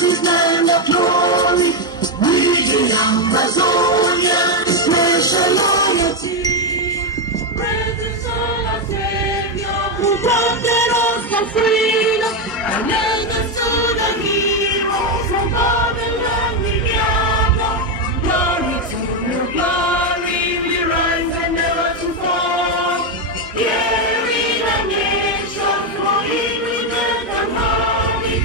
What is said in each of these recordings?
This land of glory, we the Ambazonian, special loyalty. Praise the soul of Savior, who granted us the freedom, and led us to the heroes from Babylon we gather. Glory to your glory, we rise and never to fall. Here in a nation, flowing with death and harmony.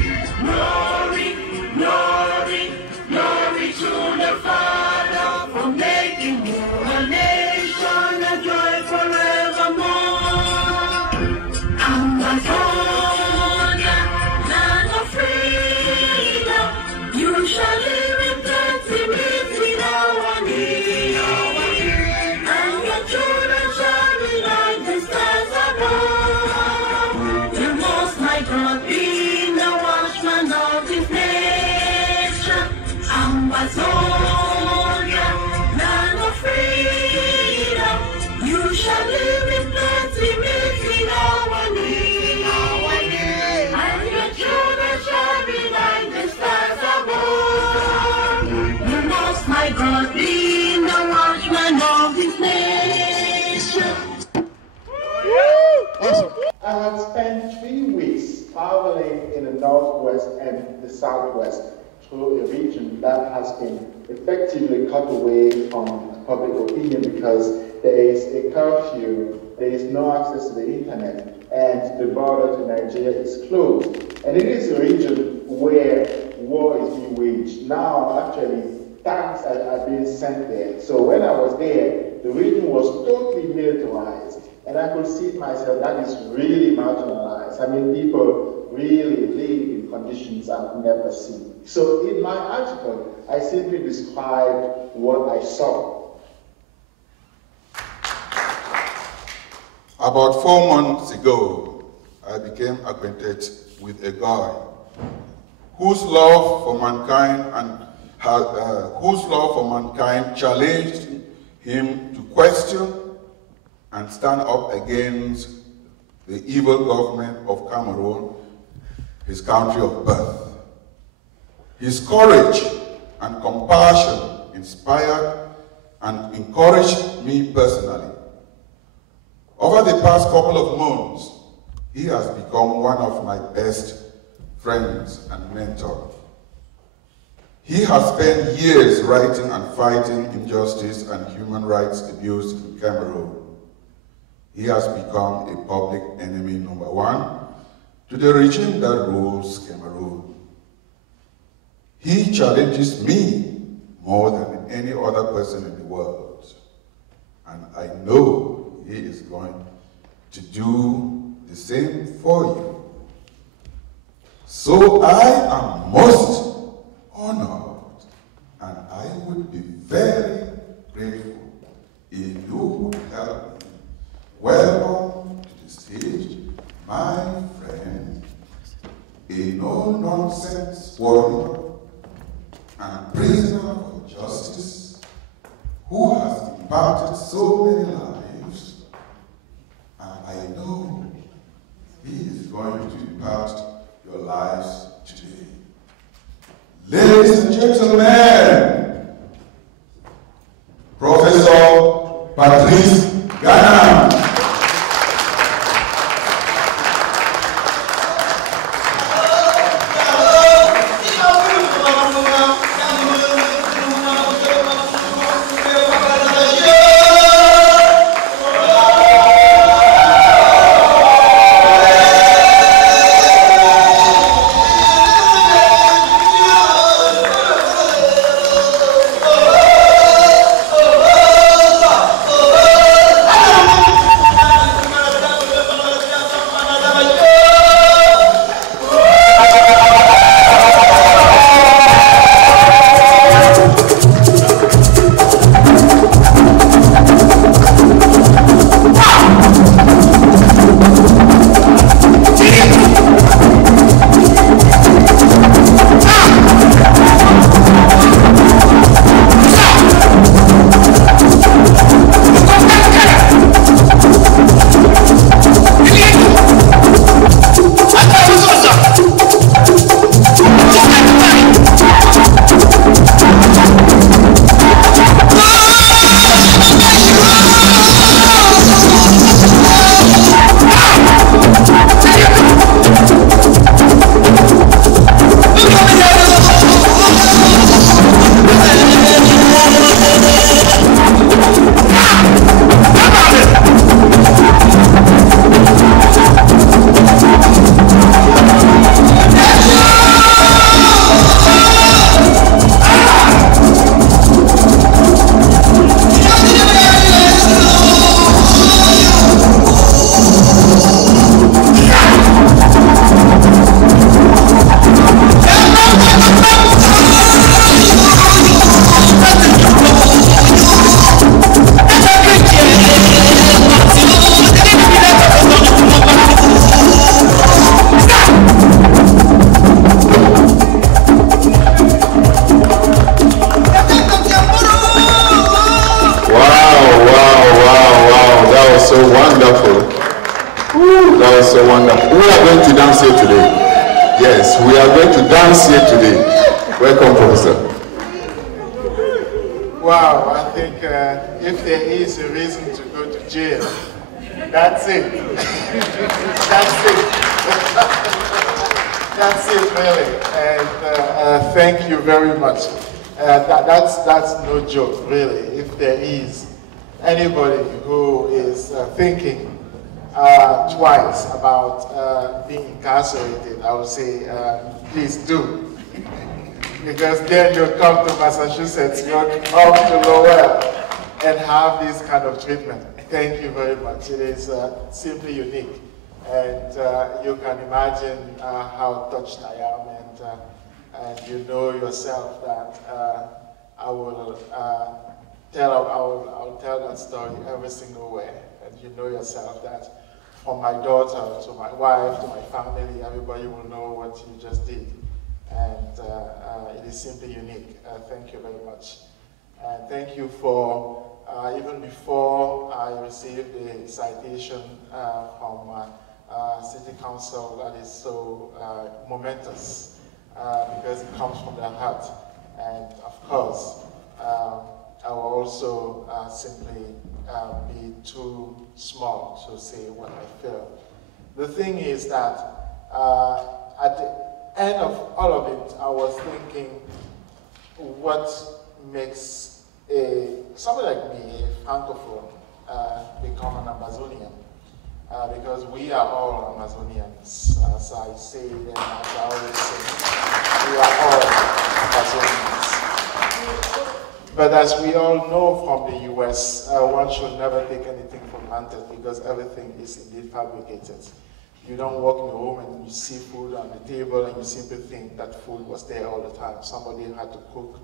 Glory, glory, glory to the Father for making you a nation, a joy forevermore. Ambazonian, land of freedom, you shall live in plenty with our need. And your children shall be like the stars above. The Most High God be the watchman of this nation. Ambazonia, land of freedom, you shall live in plenty, meeting our need. And your children shall be like the stars above. The Most High God be the watchman of this nation. Awesome. I have spent 3 weeks traveling in the northwest and the southwest through a region that has been effectively cut away from public opinion because there is a curfew, there is no access to the internet, and the border to Nigeria is closed. And it is a region where war is being waged. Now, actually, tanks are being sent there. So when I was there, the region was totally militarized. And I could see myself, that is really marginalized. I mean, people really live in conditions I've never seen. So in my article, I simply described what I saw. About 4 months ago, I became acquainted with a guy whose love for mankind challenged him to question and stand up against the evil government of Cameroon, his country of birth. His courage and compassion inspired and encouraged me personally. Over the past couple of months, he has become one of my best friends and mentors. He has spent years writing and fighting injustice and human rights abuse in Cameroon. He has become a public enemy #1 to the regime that rules Cameroon. He challenges me more than any other person in the world, and I know he is going to do the same for you. So I am most honored, and I would be very grateful if you would help me welcome to the stage my friend, a no-nonsense warrior and prisoner for justice, who has impacted so many lives, and I know he is going to impact your lives today. Ladies and gentlemen, Professor Patrice Nganang. so wonderful. Ooh, that was so wonderful. We are going to dance here today. Yes, we are going to dance here today. Welcome, Professor. Wow, I think if there is a reason to go to jail, that's it. That's it. That's it, really. And thank you very much. That's no joke, really. If there is anybody who is thinking twice about being incarcerated, I would say, please do. Because then you'll come to Massachusetts, you'll come to Lowell and have this kind of treatment. Thank you very much. It is simply unique. And you can imagine how touched I am, and you know yourself that I will tell that story every single way. And you know yourself that from my daughter to my wife to my family, everybody will know what you just did. And it is simply unique. Thank you very much. And thank you for, even before I received the citation from City Council, that is so momentous because it comes from their heart. And of course, I will also simply be too small to say what I feel. The thing is that at the end of all of it, I was thinking what makes somebody like me, a francophone, become an Ambazonian. Because we are all Amazonians, as I say and as I always say, we are all Amazonians. But as we all know from the US, one should never take anything for granted because everything is indeed fabricated. You don't walk in your home and you see food on the table and you simply think that food was there all the time. Somebody had to cook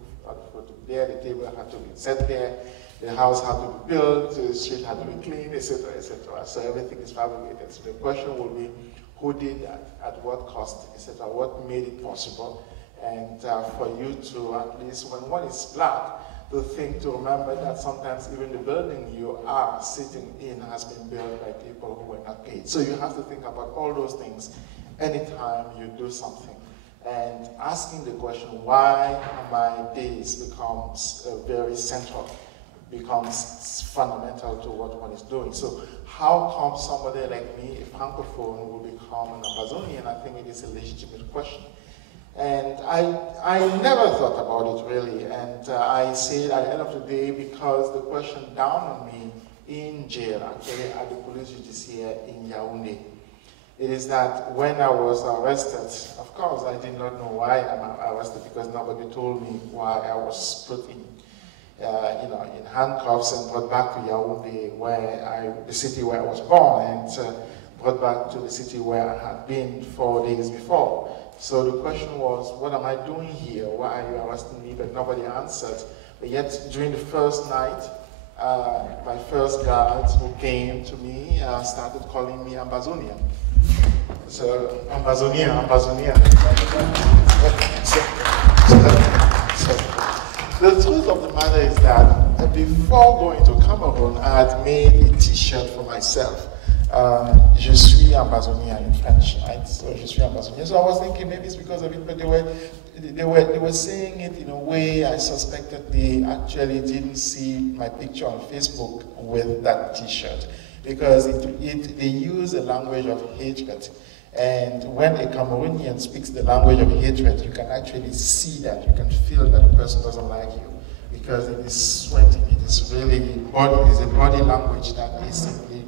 food there, the table had to be set there, the house had to be built, the street had to be cleaned, etc., etc. So everything is fabricated. So the question will be, who did that, at what cost, etc., what made it possible, and for you to, at least when one is black, to think, to remember that sometimes even the building you are sitting in has been built by people who were not paid. So you have to think about all those things anytime you do something. And asking the question, why my days becomes very central, becomes fundamental to what one is doing. So how come somebody like me, a francophone, will become an Ambazonian? I think it is a legitimate question. And I never thought about it really, and I say it at the end of the day because the question dawned on me in jail, actually at the police judiciaire in Yaoundé. It is that when I was arrested, of course I did not know why I'm arrested because nobody told me why I was put in in handcuffs and brought back to Yaoundé, the city where I was born, and brought back to the city where I had been 4 days before. So the question was, what am I doing here? Why are you arresting me? But nobody answered. But yet, during the first night, my first guards who came to me started calling me Ambazonian. So, Ambazonian. The truth of the matter is that before going to Cameroon, I had made a t-shirt for myself. Je suis Ambazonian in French, right? So je suis Ambazonian. So I was thinking maybe it's because of it, but they were saying it in a way I suspected they actually didn't see my picture on Facebook with that t-shirt, because they use a language of hatred. And when a Cameroonian speaks the language of hatred, you can actually see that, you can feel that the person doesn't like you, because it is sweating, it is really it is a body language that is simply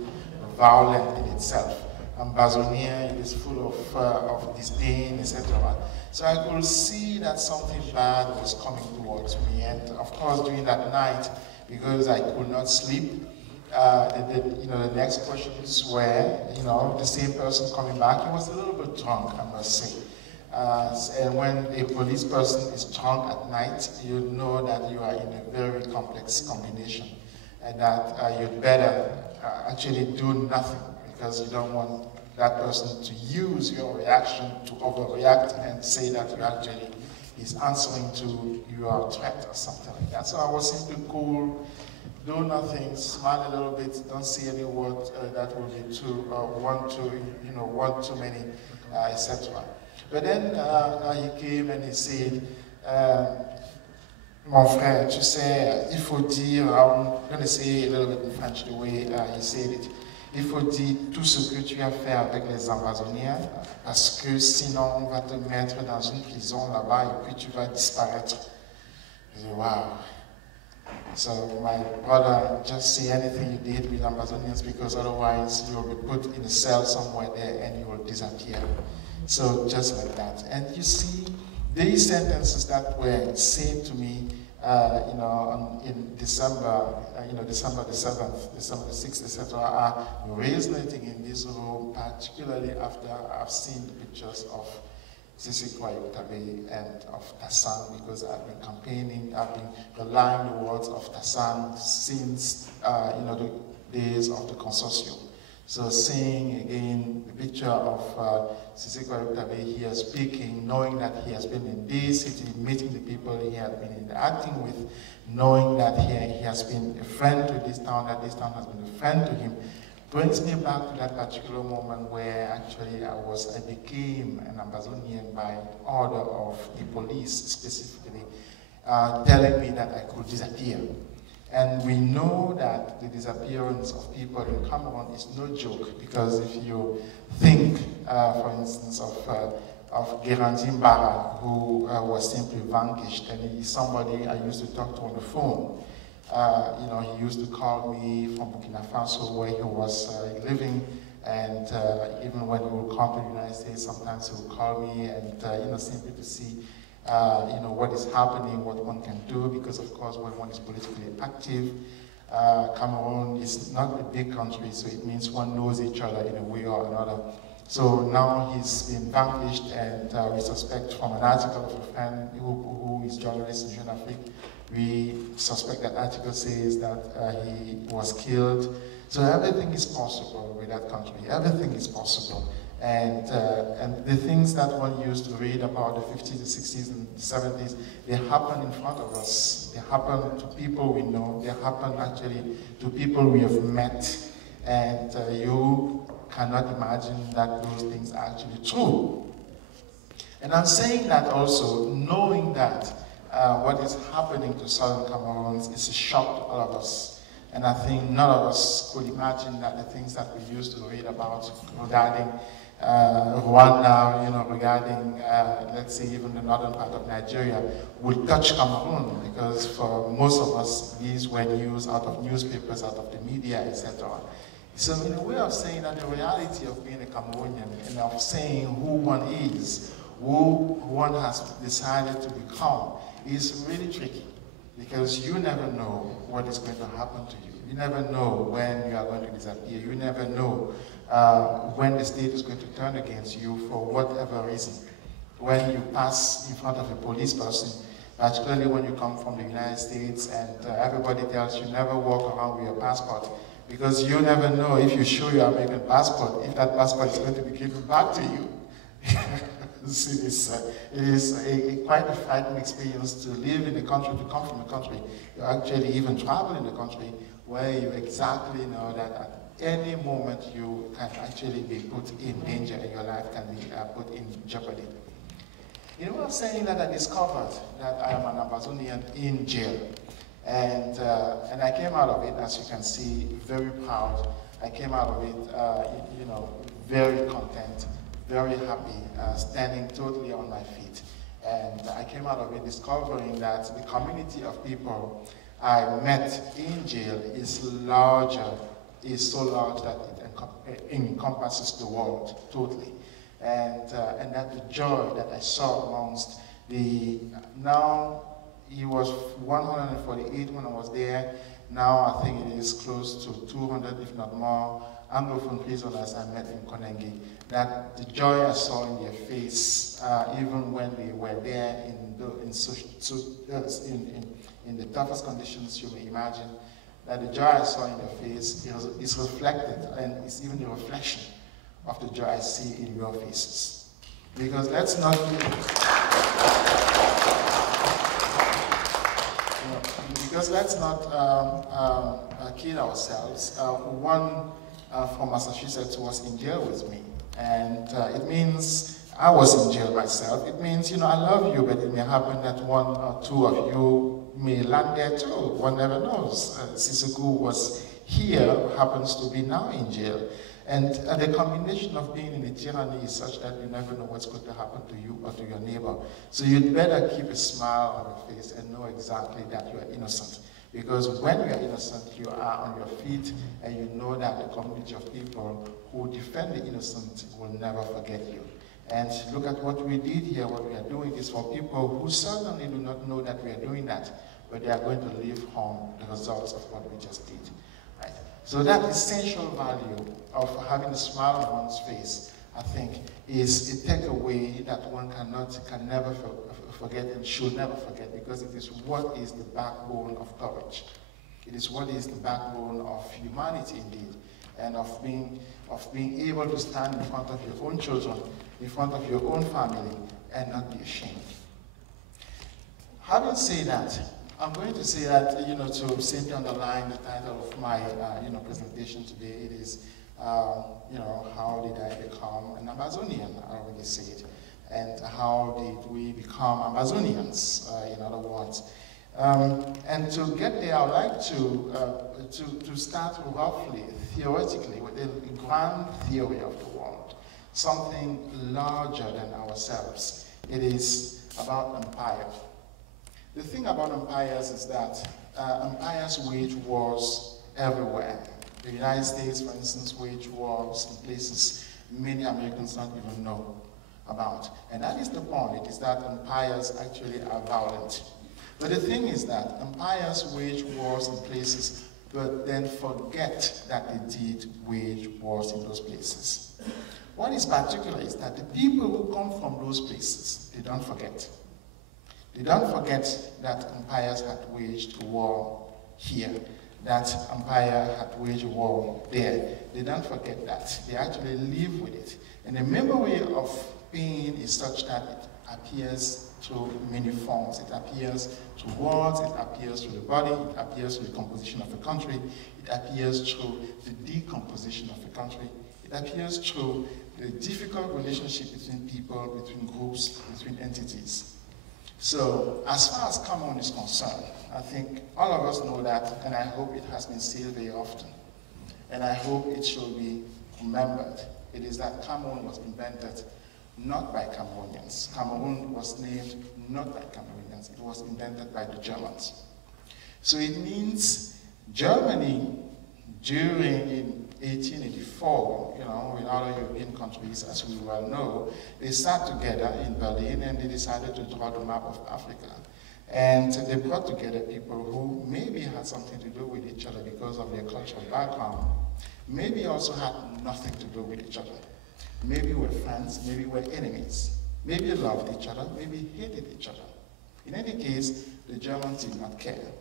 violent in itself. Ambazonian is full of disdain, etc. So I could see that something bad was coming towards me, and of course during that night, because I could not sleep, the next questions were, the same person coming back. He was a little bit drunk, I must say. And when a police person is drunk at night, you know that you are in a very complex combination, and that you'd better actually do nothing, because you don't want that person to use your reaction to overreact and say that you actually is answering to your threat or something like that. So I was simply cool, do nothing, smile a little bit, don't say any word that will be too, one too many, etc. But then he came and he said, mon frère, tu sais, il faut dire, I'm going to say a little bit in French the way he said it, il faut dire tout ce que tu as fait avec les Ambazoniens, parce que sinon on va te mettre dans une prison là-bas et puis tu vas disparaître. I said, wow. So my brother, just say anything you did with Ambazonians because otherwise you will be put in a cell somewhere there and you will disappear. So just like that. And you see, these sentences that were said to me, in December, December the 7th, December the 6th, etc., are resonating in this room, particularly after I've seen the pictures of Sisi Kwayutabe and of Tassan, because I've been campaigning, I've been relying the words of Tassan since, the days of the consortium. So seeing again the picture of Sisi Kwayutabe here speaking, knowing that he has been in this city, meeting the people he had been interacting with, knowing that he has been a friend to this town, that this town has been a friend to him, brings me back to that particular moment where actually I became an Ambazonian by order of the police specifically, telling me that I could disappear. And we know that the disappearance of people in Cameroon is no joke, because if you think, for instance, of Gerandim Bara, who was simply vanquished, and he's somebody I used to talk to on the phone. He used to call me from Burkina Faso, where he was living, and even when he would come to the United States, sometimes he would call me and simply to see what is happening, what one can do, because of course when one is politically active, Cameroon is not a big country, so it means one knows each other in a way or another. So now he's been vanquished, and we suspect from an article of a friend who is journalist in Jeune Afrique, we suspect that article says that he was killed. So everything is possible with that country. Everything is possible. And the things that one used to read about the 50s, the 60s, and the 70s, they happen in front of us. They happen to people we know. They happen actually to people we have met. And you cannot imagine that those things are actually true. And I'm saying that also knowing that what is happening to Southern Cameroon is a shock to all of us. And I think none of us could imagine that the things that we used to read about regarding Rwanda, regarding, let's say, even the northern part of Nigeria, would touch Cameroon, because for most of us, these were news out of newspapers, out of the media, etc. So in a way of saying that the reality of being a Cameroonian and of saying who one is, who one has decided to become, is really tricky, because you never know what is going to happen to you. You never know when you are going to disappear. You never know when the state is going to turn against you for whatever reason. When you pass in front of a police person, particularly when you come from the United States, and everybody tells you never walk around with your passport, because you never know if you show your American passport, if that passport is going to be given back to you. It is quite a frightening experience to live in a country, to come from a country, you actually even travel in a country where you exactly know that at any moment you can actually be put in danger and your life can be put in jeopardy. You know, I'm saying that I discovered that I am an Ambazonian in jail. And I came out of it, as you can see, very proud. I came out of it, very content, very happy, standing totally on my feet. And I came out of it discovering that the community of people I met in jail is larger, is so large that it encompasses the world totally. And that the joy that I saw amongst the, now he was 148 when I was there, now I think it is close to 200, if not more, Anglophone prisoners I met in Konenge, that the joy I saw in their face, even when they were there in the toughest conditions you may imagine, that the joy I saw in their face is reflected, and it's even a reflection of the joy I see in your faces. Because let's not because let's not kid ourselves. One from Massachusetts was in jail with me, and it means I was in jail myself. It means, you know, I love you, but it may happen that one or two of you may land there too. One never knows. Sisuku was here, happens to be now in jail. And the combination of being in a tyranny is such that you never know what's going to happen to you or to your neighbor. So you'd better keep a smile on your face and know exactly that you are innocent. Because when you are innocent, you are on your feet, and you know that the community of people who defend the innocent will never forget you. And look at what we did here. What we are doing is for people who certainly do not know that we are doing that, but they are going to live home the results of what we just did. Right? So that essential value of having a smile on one's face, I think, is a takeaway that one can never forget and should never forget, because it is what is the backbone of courage. It is what is the backbone of humanity indeed, and of being able to stand in front of your own children, in front of your own family, and not be ashamed. Having said that, I'm going to say that, you know, to simply underline the title of my, presentation today, it is, how did I become an Ambazonian? I already said, and how did we become Ambazonians, in other words. And to get there, I'd like to start roughly, theoretically, with a grand theory of the world, something larger than ourselves. It is about empire. The thing about empires is that empires wage wars everywhere. The United States, for instance, wage wars in places many Americans don't even know about. And that is the point, it is that empires actually are violent. But the thing is that empires wage wars in places, but then forget that they did wage wars in those places. What is particular is that the people who come from those places, they don't forget. They don't forget that empires had waged war here, that empire had waged war there. They don't forget that. They actually live with it. And the memory of pain is such that it appears through many forms. It appears through words, it appears through the body, it appears through the composition of a country, it appears through the decomposition of a country, it appears through the difficult relationship between people, between groups, between entities. So, as far as Cameroon is concerned, I think all of us know that, and I hope it has been said very often, and I hope it should be remembered. It is that Cameroon was invented not by Cameroonians. Cameroon was named not by Cameroonians. It was invented by the Germans. So it means Germany, during 1884, with other European countries, as we well know, they sat together in Berlin and they decided to draw the map of Africa. And they brought together people who maybe had something to do with each other because of their cultural background, maybe also had nothing to do with each other. Maybe we're friends, maybe we're enemies. Maybe loved each other, maybe hated each other. In any case, the Germans did not care.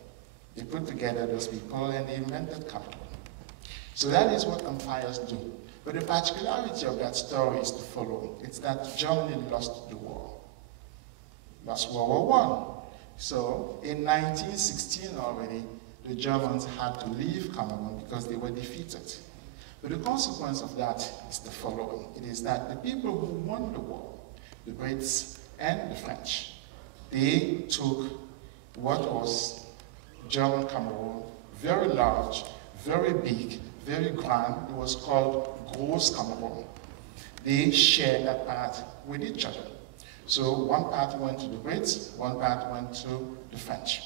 They put together those people and they invented Cameroon. So that is what empires do. But the particularity of that story is the following. It's that Germany lost the war. Lost World War I. So in 1916 already, the Germans had to leave Cameroon because they were defeated. But the consequence of that is the following. It is that the people who won the war, the Brits and the French, they took what was German Cameroon, very large, very big, very grand. It was called Gross Cameroon. They shared that part with each other. So one part went to the Brits, one part went to the French.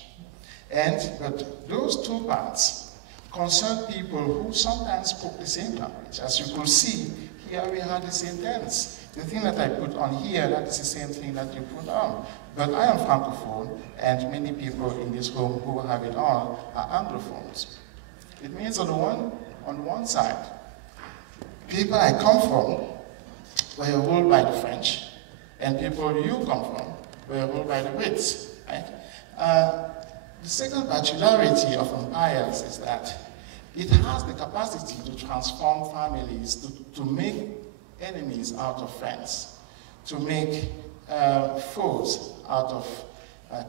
But those two parts concerned people who sometimes spoke the same language. As you could see, here we had the same tense. The thing that I put on here, that is the same thing that you put on. But I am Francophone, and many people in this room who have it on are Anglophones. It means on the one side, people I come from were ruled by the French, and people you come from were ruled by the Brits. Right? The second particularity of empires is that it has the capacity to transform families, to make enemies out of friends, to make foes out of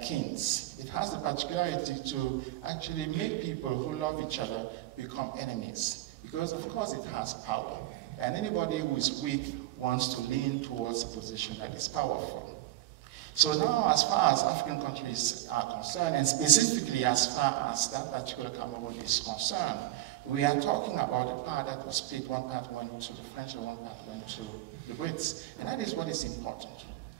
kings. It has the particularity to actually make people who love each other become enemies. Because of course it has power. And anybody who is weak wants to lean towards a position that is powerful. So now, as far as African countries are concerned, and specifically as far as that particular Cameroon is concerned, we are talking about a part that was split. One part went to the French and one part went to the Brits. And that is what is important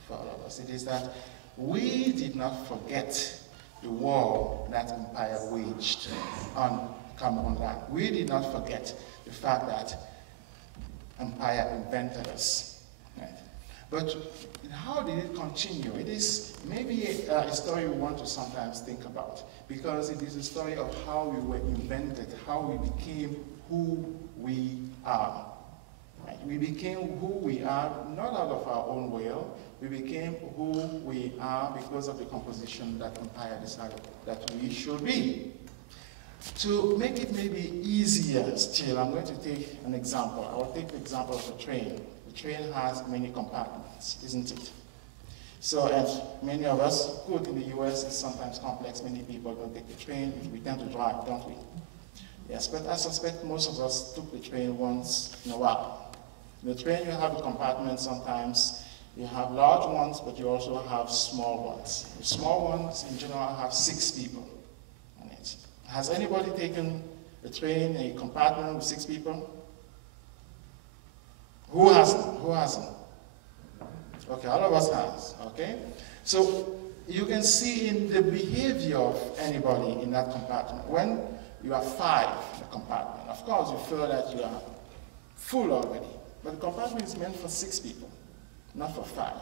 for all of us. It is that we did not forget the war that empire waged on Cameroon land. We did not forget the fact that empire invented us. Right? But how did it continue? It is maybe a story we want to sometimes think about, because it is a story of how we were invented, how we became who we are. Right? We became who we are, not out of our own will. We became who we are because of the composition that empire decided that we should be. To make it maybe easier still, I'm going to take an example. I will take the example of a train. The train has many compartments, isn't it? So, as many of us, good in the US, it's sometimes complex. Many people don't take the train. We tend to drive, don't we? Yes, but I suspect most of us took the train once in a while. In the train, you have a compartment sometimes. You have large ones, but you also have small ones. The small ones, in general, have 6 people on it. Has anybody taken a train, a compartment with 6 people? Who hasn't? Who hasn't? Okay, all of us has, okay? So you can see in the behavior of anybody in that compartment. When you are 5 in the compartment, of course you feel that you are full already. But the compartment is meant for 6 people, not for 5.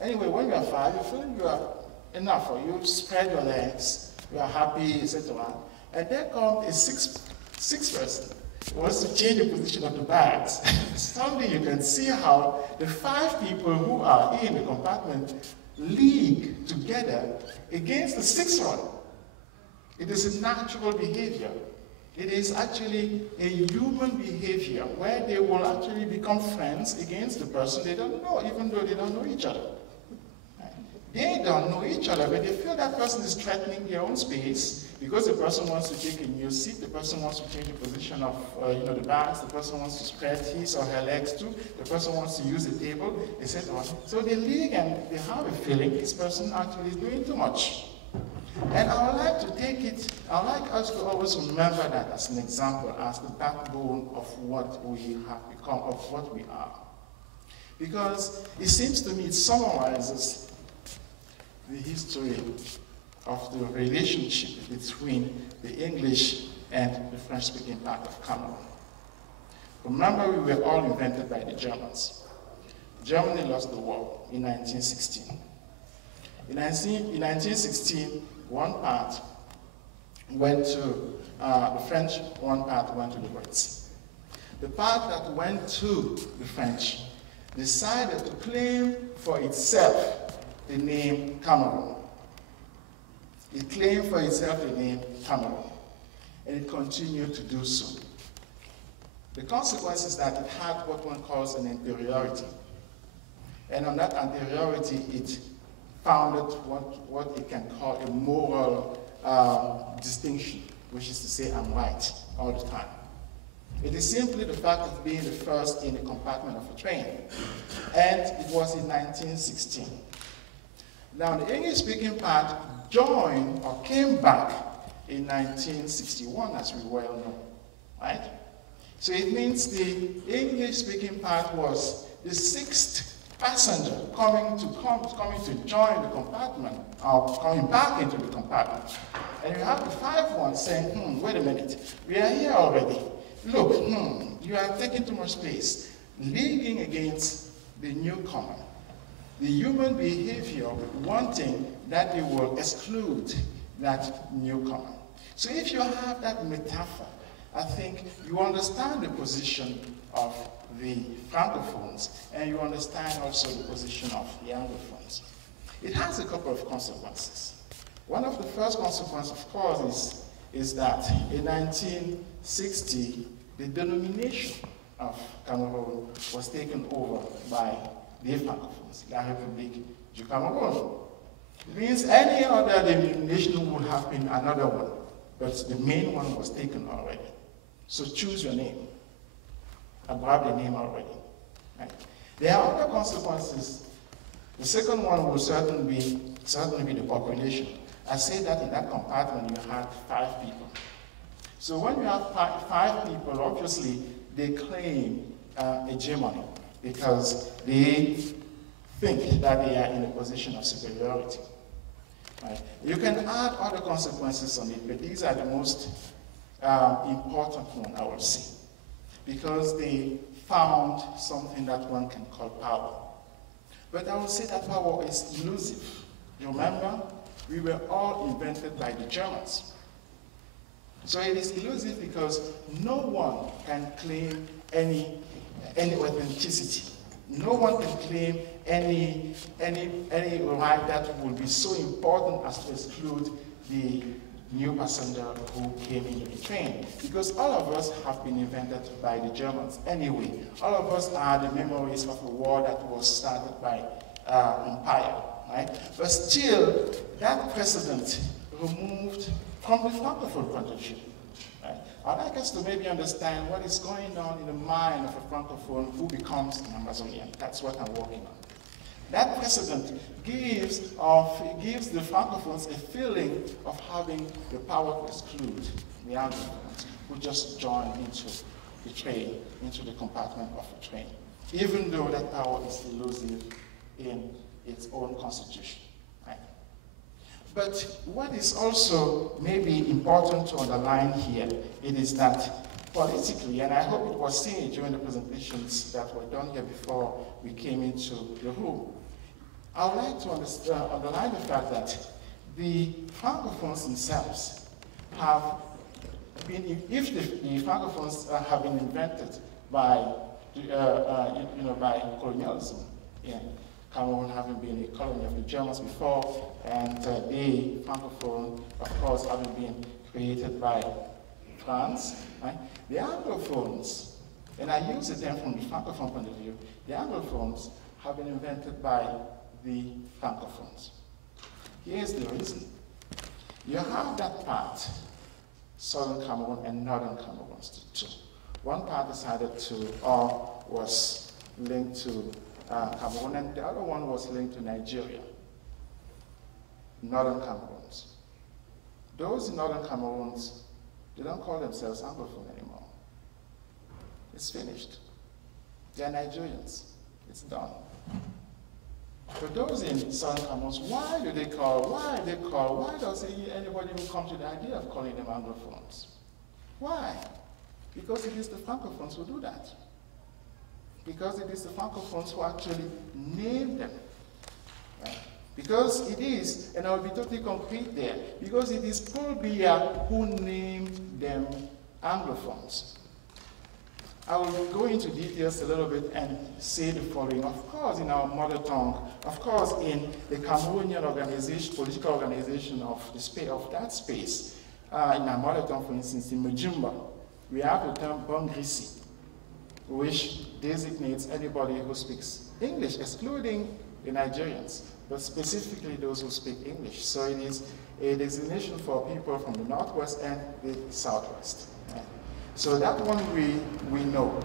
Anyway, when you are 5, you feel you are enough, or you spread your legs, you are happy, etc. And there comes a sixth person who wants to change the position of the bags. Suddenly you can see how the 5 people who are in the compartment league together against the 6th one. It is a natural behavior. It is actually a human behavior where they will actually become friends against the person they don't know, even though they don't know each other. They don't know each other, but they feel that person is threatening their own space because the person wants to take a new seat, the person wants to change the position of the bags, the person wants to spread his or her legs too, the person wants to use the table, etc. So they league and they have a feeling this person actually is doing too much. And I would like to take it, I would like us to always remember that as an example, as the backbone of what we have become, of what we are. Because it seems to me it summarizes the history of the relationship between the English and the French-speaking part of Cameroon. Remember, we were all invented by the Germans. Germany lost the war in 1916. In 1916, one part went to the French, one part went to the Brits. The part that went to the French decided to claim for itself the name Cameroon. It claimed for itself the name Cameroon, and it continued to do so. The consequence is that it had what one calls an inferiority. And on that inferiority, it founded what it can call a moral distinction, which is to say, I'm right all the time. It is simply the fact of being the first in the compartment of a train. And it was in 1916. Now, the English-speaking part joined or came back in 1961, as we well know, right? So it means the English-speaking part was the 6th passenger coming to join the compartment, or coming back into the compartment. And you have the 5 ones saying, wait a minute, we are here already. Look, you are taking too much space. Leaguing against the newcomer. The human behavior wanting that they will exclude that newcomer. So if you have that metaphor, I think you understand the position of the Francophones, and you understand also the position of the Anglophones. It has a couple of consequences. One of the first consequences, of course, is that in 1960, the denomination of Cameroon was taken over by the Francophones, La République du Cameroun. It means any other denomination would have been another one, but the main one was taken already. So choose your name. I grabbed the name already. Right? There are other consequences. The second one will certainly be the population. I say that in that compartment you had 5 people. So when you have 5 people, obviously they claim hegemony because they think that they are in a position of superiority. Right? You can add other consequences on it, but these are the most important one I will see, because they found something that one can call power. But I will say that power is elusive. You remember, we were all invented by the Germans. So it is elusive because no one can claim any authenticity. No one can claim any right that will be so important as to exclude the new passenger who came into the train. Because all of us have been invented by the Germans anyway. All of us are the memories of a war that was started by empire, right? But still, that precedent removed from the Francophone point of view. Right? I'd like us to maybe understand what is going on in the mind of a Francophone who becomes an Ambazonian. That's what I'm working on. That precedent gives the Francophones a feeling of having the power to exclude the Anglophones who just join into the train, into the compartment of the train, even though that power is elusive in its own constitution. Right? But what is also maybe important to underline here, it is that politically, and I hope it was seen during the presentations that were done here before we came into the room, I would like to underline the fact that the Francophones themselves have been, if the Francophones have been invented by, by colonialism, yeah, Cameroon having been a colony of the Germans before, and the Francophone, of course, having been created by France, right? The Anglophones, and I use the term from the Francophone point of view, the Anglophones have been invented by the Francophones. Here's the reason. You have that part, Southern Cameroon and Northern Cameroon, too. One part decided to, or was linked to Cameroon, and the other one was linked to Nigeria, Northern Cameroons. Those Northern Cameroons, they don't call themselves Anglophone anymore. It's finished. They're Nigerians. It's done. But those in Southern Cameroons, why does anybody even come to the idea of calling them Anglophones? Why? Because it is the Francophones who do that. Because it is the Francophones who actually name them. Right? Because it is, and I will be totally concrete there, because it is Paul Biya who named them Anglophones. I will go into details a little bit and say the following. Of course, in our mother tongue, of course, in the Cameroonian organization, political organization of that space, in our mother tongue, for instance, in Majumba, we have the term Bongrisi, which designates anybody who speaks English, excluding the Nigerians, but specifically those who speak English. So it is a designation for people from the Northwest and the Southwest. Right? So that one we know.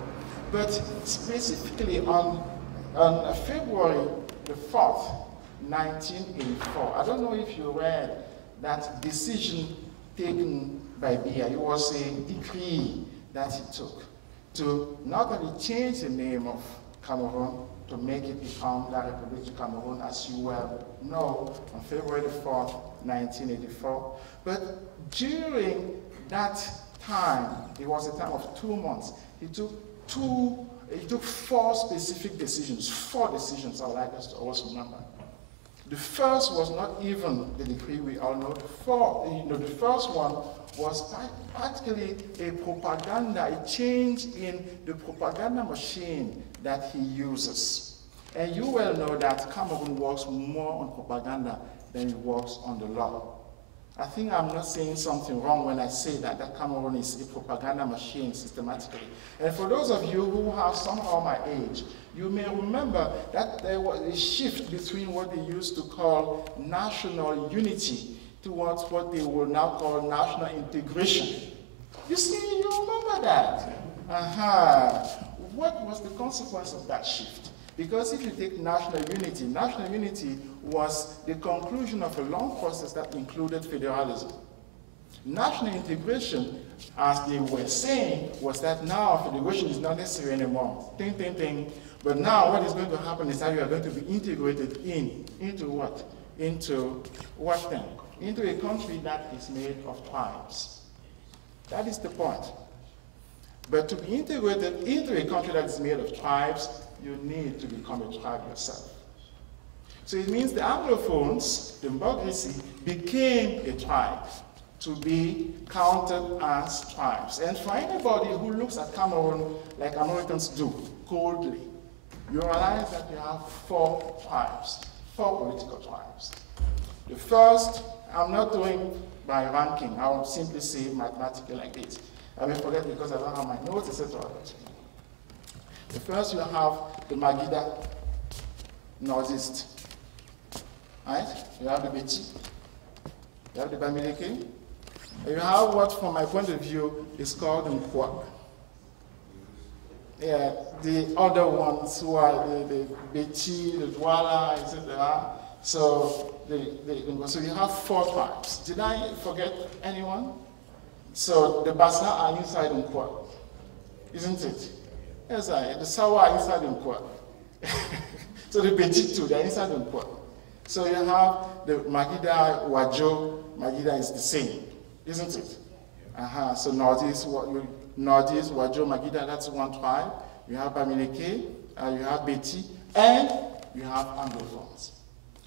But specifically on February the 4th, 1984, I don't know if you read that decision taken by Biya. It was a decree that he took to not only change the name of Cameroon to make it become La République du Cameroun, as you well know, on February the 4th, 1984, but during that time, it was a time of 2 months, he took 4 specific decisions, 4 decisions I would like us to always remember. The first was not even the decree we all know. The first one was practically a propaganda, a change in the propaganda machine that he uses. And you well know that Cameroon works more on propaganda than it works on the law. I think I'm not saying something wrong when I say that Cameroon is a propaganda machine systematically. And for those of you who have somehow my age, you may remember that there was a shift between what they used to call national unity towards what they will now call national integration. You see, you remember that. What was the consequence of that shift? Because if you take national unity was the conclusion of a long process that included federalism. National integration, as they were saying, was that now federation is not necessary anymore. But now what is going to happen is that you are going to be integrated into what? Into what then? Into a country that is made of tribes. That is the point. But to be integrated into a country that is made of tribes, you need to become a tribe yourself. So it means the Anglophones, the Mbogisi, became a tribe to be counted as tribes. And for anybody who looks at Cameroon like Americans do, coldly, you realize that you have 4 tribes, 4 political tribes. The first, I'm not doing by ranking, I will simply say mathematically like this. I may forget because I don't have my notes, etc. The first, you have the Magida, northeast. Right? You have the Beti, you have the Bamileke, and you have what, from my point of view, is called Nkwa. Yeah, the other ones who are the Beti, the Douala, etc. So you have 4 tribes. Did I forget anyone? So the Bassa are inside Nkwa, isn't it? Yes, the Sawa are inside Nkwa. So the Beti too, they're inside Nkwa. So you have the Magida, Wajo, Magida is the same, isn't it? So Northeast, Wajo, Magida, that's 1 tribe. You have Bamileke, you have Beti, and you have Anglophones.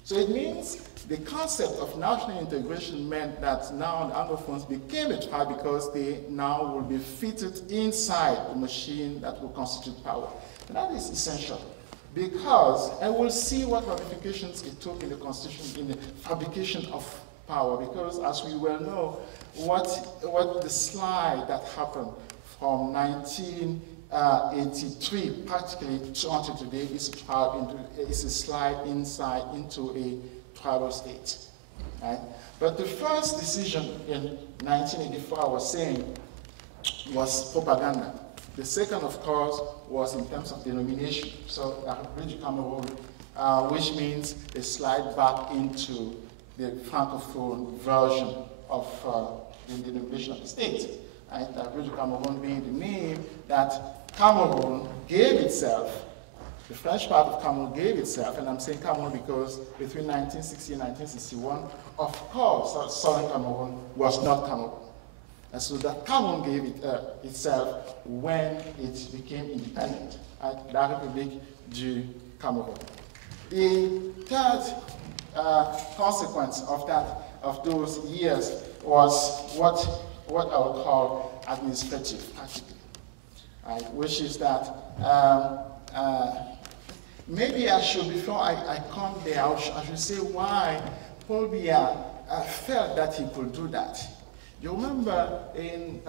So it means the concept of national integration meant that now the Anglophones became a tribe because they now will be fitted inside the machine that will constitute power. And that is essential because, and we'll see what ramifications it took in the Constitution, in the fabrication of power, because as we well know, what the slide that happened from 1983 practically until today is a slide inside into a tribal state. Right? But the first decision in 1984 I was saying was propaganda. The second, of course, was in terms of denomination. So the Republic of Cameroon, which means a slide back into the Francophone version of the denomination of the state. Right? The Republic of Cameroon being the name that Cameroon gave itself. The French part of Cameroon gave itself, and I'm saying Cameroon because between 1960 and 1961, of course, Southern Cameroon was not Cameroon. And so that Cameroon gave itself when it became independent, La République du Cameroon. The third consequence of those years was what I would call administrative, practically, which is that maybe I should, before I come there, I should say why Paul Biya felt that he could do that. You remember in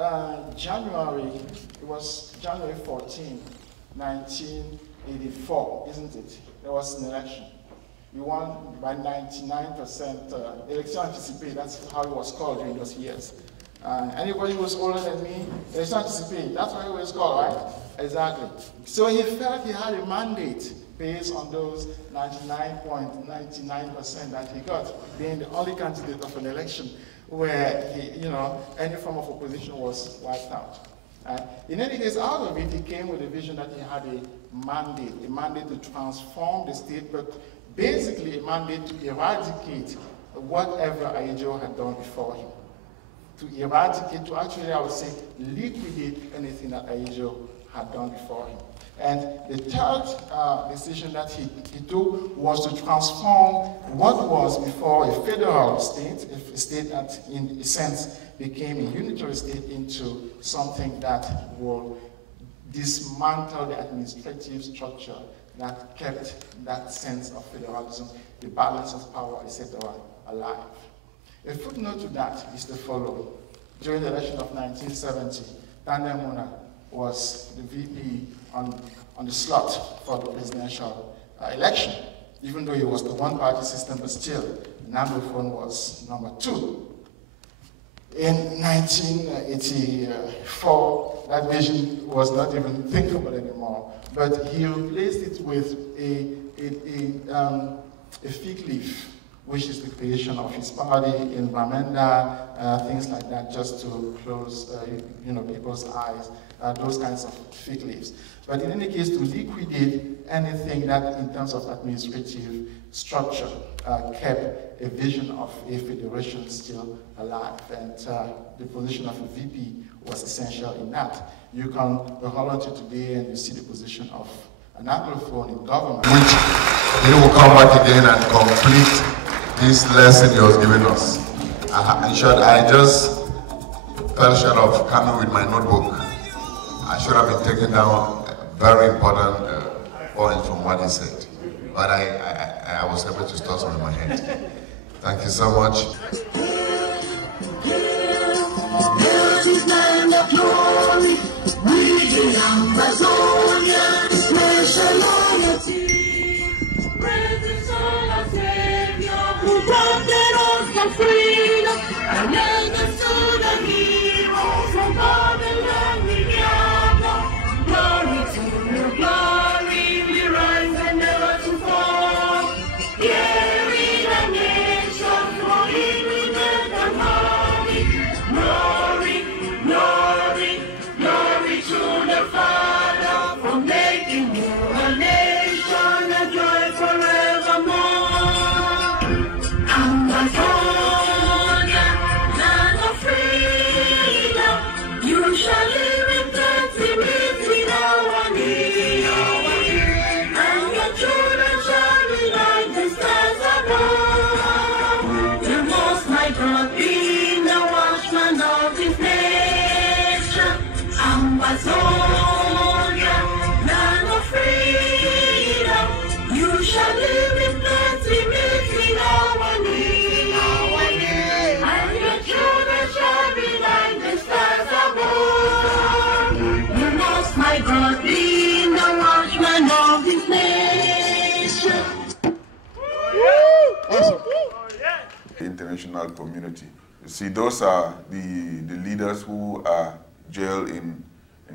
January, it was January 14, 1984, isn't it? There was an election. We won by 99%, election anticipate, that's how it was called during those years. Anybody who was older than me, election anticipate, that's what it was called, right? Exactly. So he felt he had a mandate based on those 99.99% that he got, being the only candidate of an election where any form of opposition was wiped out. In any case, out of it, he came with a vision that he had a mandate to transform the state, but basically a mandate to eradicate whatever Ayejo had done before him. To eradicate, to actually, I would say, liquidate anything that Ayejo had done before him. And the third decision that he took was to transform what was before a federal state, a state that in a sense became a unitary state, into something that will dismantle the administrative structure that kept that sense of federalism, the balance of power, etc., alive. A footnote to that is the following. During the election of 1970, Daniel Muna was the VP on the slot for the presidential election, even though it was the one-party system, but still, the Anglophone was number 2. In 1984, that vision was not even thinkable anymore, but he replaced it with a fig leaf, which is the creation of his party in Bamenda, things like that, just to close people's eyes, those kinds of fig leaves. But in any case, to liquidate anything that, in terms of administrative structure, kept a vision of a federation still alive. And the position of a VP was essential in that. You can hold on to today and you see the position of an Anglophone in government. Which he will come back again and complete this lesson he was giving us. In short, I just fell short of coming with my notebook. I should have been taking down very important points from what he said. But I was able to store some in my head. Thank you so much. This land of glory, we the Ambazonian, special loyalty. Praise the soul of Savior, who granted us the freedom, and led us to the heroes from Babylon we gather. Glory to your glory, we rise and never to fall. Carry the nation, for it we make them happy. Glory, glory, glory to the Father, for making you a nation and joy forevermore. Ambazonia, land of freedom, you shall live in plenty without need. And your children shall be like the stars above. The Most High God being the watchman of His nation. Ambazonia, land of freedom, you shall live in plenty without need. And your children shall be like the stars above. The Most High God being the watchman of His nation. The international community. You see, those are the leaders who are jailed in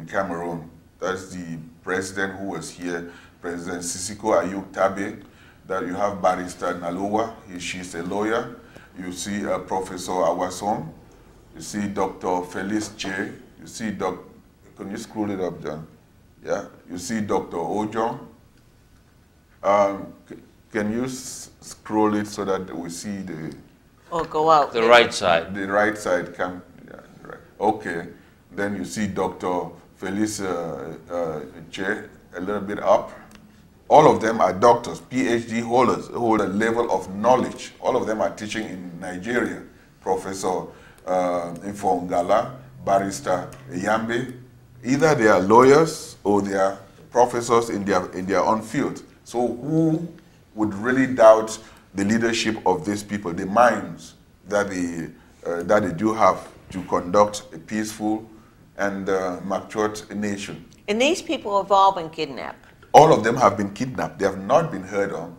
Cameroon. That's the president who was here, President Sisiko Ayuk Tabe. That you have Barrister Nalowa, she's a lawyer. You see Professor Awason. You see Dr. Felice Che. You see can you scroll it up, John? Yeah. You see Dr. Ojong. Can you scroll it so that we see the... Or go out. The right side. The right side can... Yeah, right. Okay. Then you see Dr. Felice Che a little bit up. All of them are doctors, PhD holders, who hold a level of knowledge. All of them are teaching in Nigeria. Professor Ifongala, Barrister Yambe. Either they are lawyers or they are professors in their own field. So who would really doubt the leadership of these people, the minds that they do have to conduct a peaceful and matured nation? And these people have all been kidnapped. All of them have been kidnapped. They have not been heard of.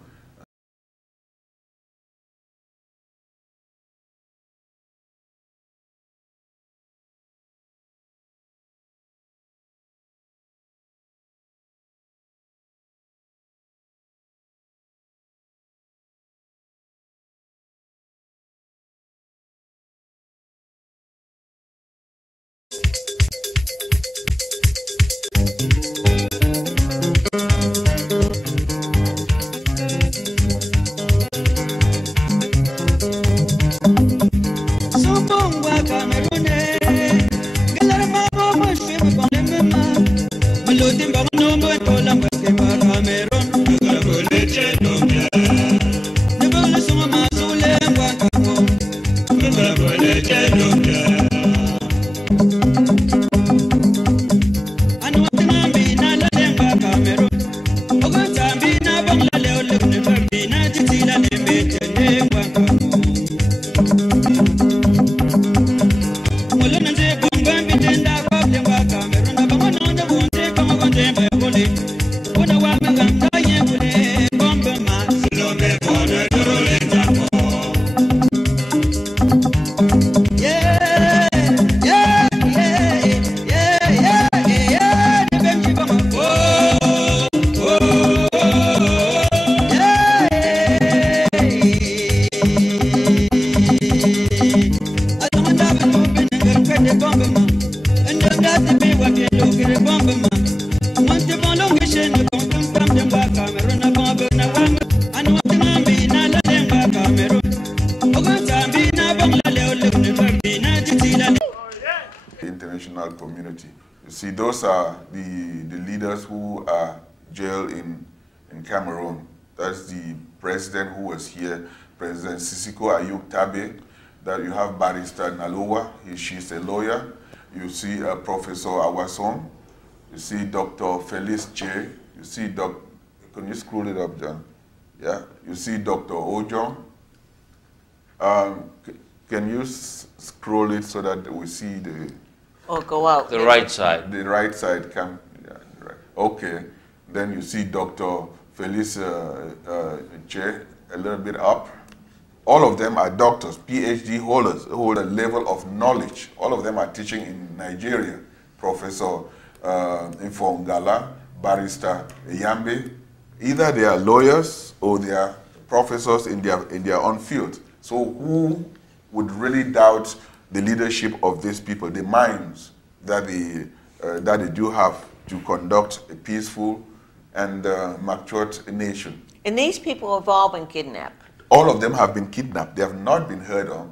see, those are the leaders who are jailed in Cameroon. That's the president who was here, President Sisiko Ayuk Tabe. That you have Barrister Nalowa, she's a lawyer. You see Professor Awason. You see Dr. Felice Che. You see can you scroll it up, John? Yeah. You see Dr. Ojong. Can you scroll it so that we see the... Or go out. The right side. The right side. Yeah, right. Okay. Then you see Dr. Felice Che a little bit up. All of them are doctors, PhD holders, hold a level of knowledge. All of them are teaching in Nigeria. Professor Ifongala, Barrister Yambe. Either they are lawyers or they are professors in their own field. So who would really doubt the leadership of these people, the minds that they do have to conduct a peaceful and matured nation? And these people have all been kidnapped. All of them have been kidnapped. They have not been heard of.